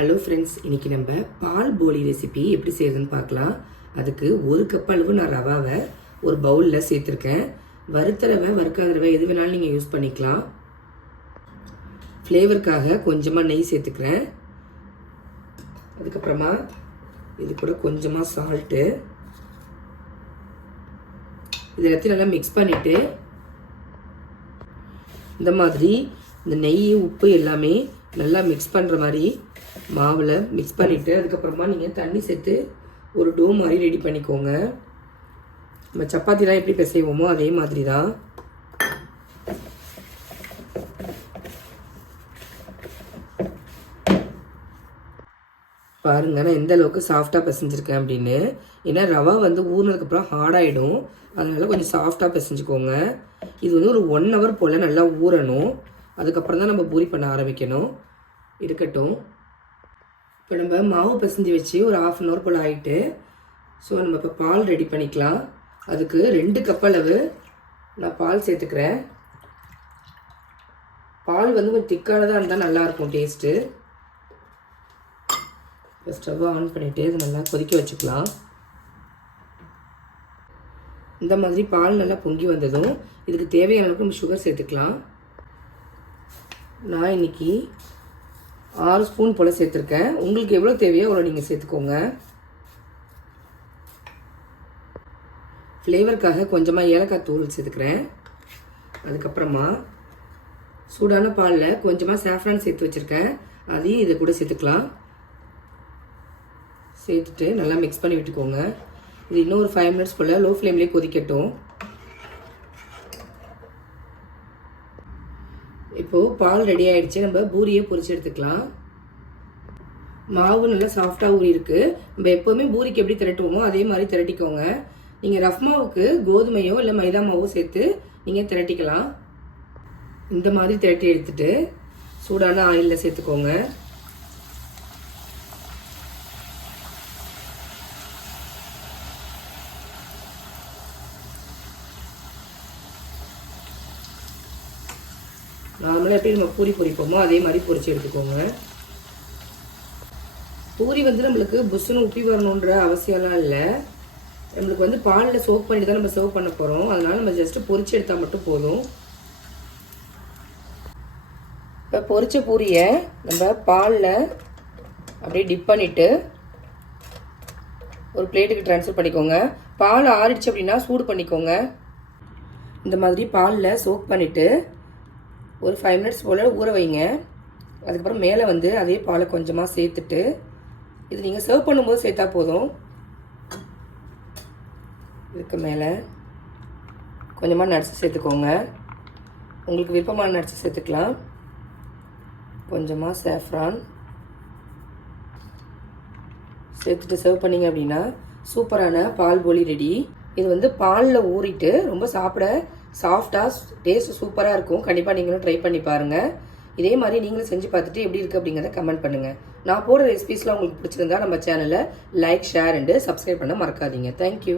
Hello friends, இன்றைக்கி நம்ம பால் போலி ரெசிபி எப்படி செய்யுதுன்னு பார்க்கலாம். அதுக்கு 1 கப் அளவு நான் ரவாவை ஒரு பவுலில் சேர்த்துருக்கேன். வறுத்த ரவை, வறுக்காத ரவை எது வேணாலும் நீங்கள் யூஸ் பண்ணிக்கலாம். ஃப்ளேவருக்காக கொஞ்சமாக நெய் சேர்த்துக்கிறேன். அதுக்கப்புறமா இது கூட கொஞ்சமாக சால்ட்டு, இது எல்லாத்தையும் நல்லா மிக்ஸ் பண்ணிவிட்டு இந்த மாதிரி இந்த நெய் உப்பு எல்லாமே நல்லா மிக்ஸ் பண்ணுற மாதிரி மாவில் மிக்ஸ் பண்ணிவிட்டு அதுக்கப்புறமா நீங்கள் தண்ணி சேர்த்து ஒரு டோ மாதிரி ரெடி பண்ணிக்கோங்க. நம்ம சப்பாத்திலாம் எப்படி பிசைவோமோ அதே மாதிரி தான். பாருங்கள் நான் எந்த அளவுக்கு சாஃப்டாக பிசைஞ்சிருக்கேன் அப்படின்னு. ஏன்னா ரவா ஊறினதுக்கப்புறம் ஹார்டாகிடும், அதனால் கொஞ்சம் சாஃப்டாக பிசைஞ்சிக்கோங்க. இது ஒரு 1 hour போல் நல்லா ஊறணும். அதுக்கப்புறம் தான் நம்ம பூரி பண்ண ஆரம்பிக்கணும். இருக்கட்டும். இப்போ நம்ம மாவு பிசைஞ்சு வச்சு ஒரு 1/2 hour போல் ஆகிட்டு. ஸோ நம்ம இப்போ பால் ரெடி பண்ணிக்கலாம். அதுக்கு 2 கப் அளவு நான் பால் சேர்த்துக்கிறேன். பால் கொஞ்சம் திக்கானதாக இருந்தால் நல்லாயிருக்கும் டேஸ்ட்டு. இப்போ ஸ்டவ் ஆன் பண்ணிவிட்டு இது நல்லா கொதிக்க வச்சுக்கலாம். இந்த மாதிரி பால் நல்லா பொங்கி வந்ததும் இதுக்கு தேவையான அளவுக்கு நம்ம சுகர் சேர்த்துக்கலாம். நான் இன்றைக்கி 6 ஸ்பூன் போல் சேர்த்துருக்கேன். உங்களுக்கு எவ்வளோ தேவையோ அவ்வளோ நீங்கள் சேர்த்துக்கோங்க. ஃப்ளேவருக்காக கொஞ்சமாக ஏலக்காய் தூள் சேர்த்துக்கிறேன். அதுக்கப்புறமா சூடான பாலில் கொஞ்சமாக சாஃப்ரான் சேர்த்து வச்சுருக்கேன், அதையும் இதை கூட சேர்த்துக்கலாம். சேர்த்துட்டு நல்லா மிக்ஸ் பண்ணி விட்டுக்கோங்க. இது இன்னும் ஒரு 5 minutes போல் லோ ஃப்ளேம்லேயே கொதிக்கட்டும். இப்போது பால் ரெடி ஆகிடுச்சு. நம்ம பூரியை பொரிச்சு எடுத்துக்கலாம். மாவு நல்லா சாஃப்டாக ஊறி இருக்குது. நம்ம எப்போவுமே பூரிக்கு எப்படி திரட்டுவோமோ அதே மாதிரி திரட்டிக்கோங்க. நீங்கள் ரஃப் மாவுக்கு கோதுமையோ இல்லை மைதா மாவோ சேர்த்து நீங்கள் திரட்டிக்கலாம். இந்த மாதிரி திரட்டி எடுத்துகிட்டு சூடான ஆயிலில் சேர்த்துக்கோங்க. நார்மலாக எப்படி நம்ம பூரி பொரிப்போமோ அதே மாதிரி பொரிச்சு எடுத்துக்கோங்க. பூரி நம்மளுக்கு புஷ்ஷுன்னு உப்பி வரணுன்ற அவசியம்லாம் இல்லை. நம்மளுக்கு பாலில் சோக் பண்ணி தான் நம்ம சர்வ் பண்ண போகிறோம். அதனால் நம்ம ஜஸ்ட்டு பொரிச்சு எடுத்தால் மட்டும் போதும். இப்போ பொரிச்ச பூரியை நம்ம பாலில் அப்படியே டிப் பண்ணிவிட்டு ஒரு பிளேட்டுக்கு ட்ரான்ஸ்ஃபர் பண்ணிக்கோங்க. பால் ஆறிடுச்சு அப்படின்னா சூடு பண்ணிக்கோங்க. இந்த மாதிரி பாலில் சோக் பண்ணிவிட்டு ஒரு 5 minutes போல் ஊற வைங்க. அதுக்கப்புறம் மேலே அதே பாலை கொஞ்சமாக சேர்த்துட்டு இது நீங்கள் சர்வ் பண்ணும்போது சேர்த்தா போதும். இதுக்கு மேலே கொஞ்சமாக நட்ஸ் சேர்த்துக்கோங்க. உங்களுக்கு விருப்பமான நட்ஸ் சேர்த்துக்கலாம். கொஞ்சமாக சாஃப்ரான் சேர்த்துட்டு சர்வ் பண்ணிங்க அப்படின்னா சூப்பரான பால் போலி ரெடி. இது பாலில் ஊறிட்டு ரொம்ப சாப்பிட சாஃப்டாக டேஸ்ட் சூப்பராக இருக்கும். கண்டிப்பாக நீங்களும் ட்ரை பண்ணி பாருங்கள். இதே மாதிரி நீங்களும் செஞ்சு பார்த்துட்டு எப்படி இருக்குது அப்படிங்கிறத கமெண்ட் பண்ணுங்கள். நான் போடுற ரெசிபீஸ்லாம் உங்களுக்கு பிடிச்சிருந்தா நம்ம சேனலை லைக், ஷேர் அண்டு சப்ஸ்கிரைப் பண்ண மறக்காதீங்க. தேங்க்யூ.